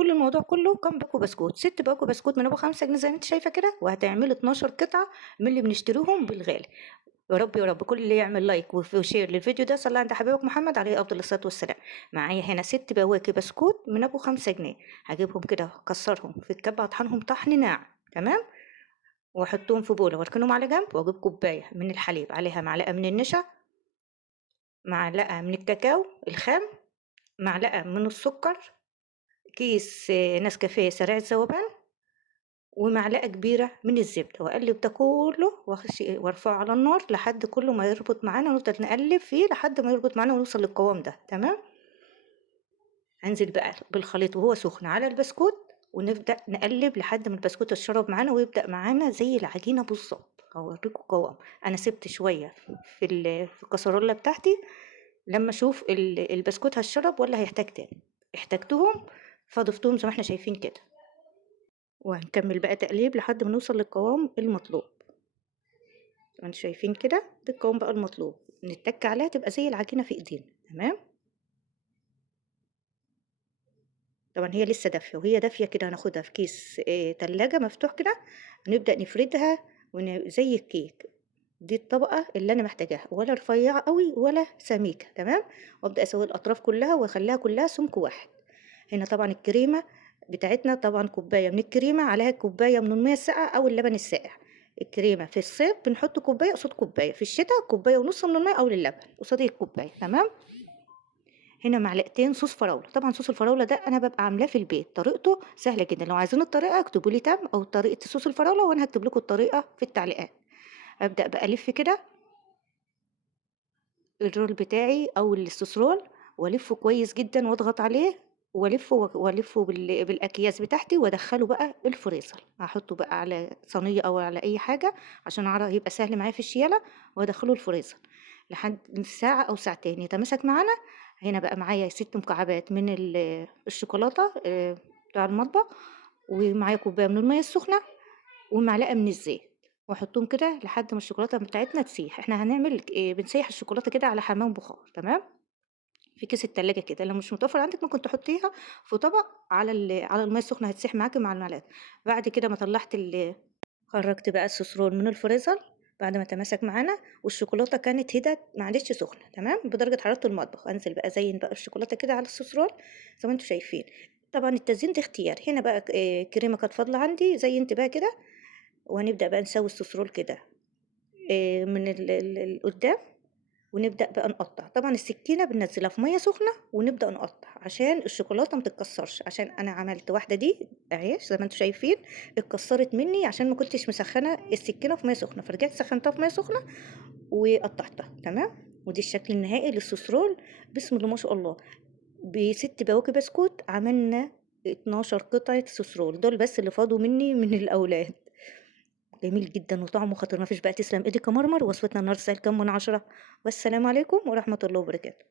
كل الموضوع كله كام باكو بسكوت، 6 باكو بسكوت من ابو 5 جنيه زي ما انت شايفه كده، وهتعملي 12 قطعه من اللي بنشتريهم بالغالي. يا رب يا رب كل اللي يعمل لايك وشير للفيديو ده صلى عند حبيبك محمد عليه افضل الصلاه والسلام. معايا هنا 6 بواكي بسكوت من ابو 5 جنيه، هجيبهم كده اكسرهم في الكبه اطحنهم طحن ناعم. تمام. واحطهم في بوله واركنهم على جنب، واجيب كوبايه من الحليب عليها معلقه من النشا، معلقه من الكاكاو الخام، معلقه من السكر، كيس نسكافيه سريع الذوبان، ومعلقة كبيرة من الزبدة، وأقلب ده كله وارفعه على النار لحد كله ما يربط معانا، ونفضل نقلب فيه لحد ما يربط معانا ونوصل للقوام ده. تمام. هنزل بقى بالخليط وهو سخن على البسكوت، ونبدأ نقلب لحد ما البسكوت يتشرب معانا ويبدأ معانا زي العجينة بالظبط. هوريكم قوام. أنا سبت شوية في الكسرولة بتاعتي لما أشوف البسكوت هيتشرب ولا هيحتاج تاني. احتاجتهم فضفتهم زي ما احنا شايفين كده، وهنكمل بقى تقليب لحد ما نوصل للقوام المطلوب. انتوا شايفين كده ده القوام بقى المطلوب، نتك عليها تبقى زي العجينة في ايدينا. تمام. طبعا هي لسه دافية، وهي دافية كده هناخدها في كيس تلاجة مفتوح كده، ونبدأ نفردها زي الكيك. دي الطبقة اللي انا محتاجاها، ولا رفيعة قوي ولا سميكة. تمام. وابدأ اسوي الاطراف كلها واخليها كلها سمك واحد. هنا طبعا الكريمة بتاعتنا، طبعا كوباية من الكريمة عليها كوباية من المية الساقعة أو اللبن الساقع. الكريمة في الصيف بنحط كوباية قصاد كوباية، في الشتاء كوباية ونص من المية أو اللبن قصاد الكوباية. تمام. هنا معلقتين صوص فراولة، طبعا صوص الفراولة ده أنا ببقى عاملاه في البيت، طريقته سهلة جدا. لو عايزين الطريقة اكتبوا لي تم أو طريقة صوص الفراولة وأنا هكتب لكم الطريقة في التعليقات. أبدأ بقى ألف كده الرول بتاعي أو الصوص رول، والفه كويس جدا واضغط عليه، والفه بالاكياس بتاعتي، وادخله بقى الفريزر. هحطه بقى على صينيه او على اي حاجه عشان اعرف يبقى سهل معايا في الشياله، وادخله الفريزر لحد ساعه او ساعتين يتماسك معانا. هنا بقى معايا 6 مكعبات من الشوكولاته بتاع المطبخ، ومعايا كوبايه من الميه السخنه، ومعلقة من الزيت، واحطهم كده لحد ما الشوكولاتة بتاعتنا تسيح. احنا هنعمل بنسيح الشوكولاتة كده على حمام بخار. تمام. في كيس التلاجة كده، لو مش متوفر عندك ممكن تحطيها في طبق على على المية السخنة، هتسيح معاكي مع المعلقة. بعد كده ما طلعت خرجت بقى السوسرول من الفريزر بعد ما تماسك معانا، والشوكولاته كانت هدت ما عادتش سخنه. تمام. بدرجه حراره المطبخ انزل بقى زين بقى الشوكولاته كده على السوسرول زي ما انتم شايفين. طبعا التزيين ده اختيار. هنا بقى كريمه كانت فاضله عندي زينت بقى كده، وهنبدأ بقى نسوي السوسرول كده من القدام، ونبدأ بقى نقطع. طبعا السكينة بننزلها في مية سخنة ونبدأ نقطع عشان الشوكولاتة ما تتكسرش، عشان انا عملت واحدة دي عيش زي ما انتم شايفين اتكسرت مني عشان ما كنتش مسخنة السكينة في مية سخنة، فرجعت سخنتها في مية سخنة وقطعتها. تمام. ودي الشكل النهائي للسوسرول. بسم الله ما شاء الله. بست بواكي بسكوت عملنا 12 قطعة سوسرول، دول بس اللي فاضوا مني من الأولاد. جميل جدًا وطعمه خطير، ما فيش بقى. تسلم إيدِك يا مرمر، وصفتنا النهارده تستاهل كام من 10. والسلام عليكم ورحمة الله وبركاته.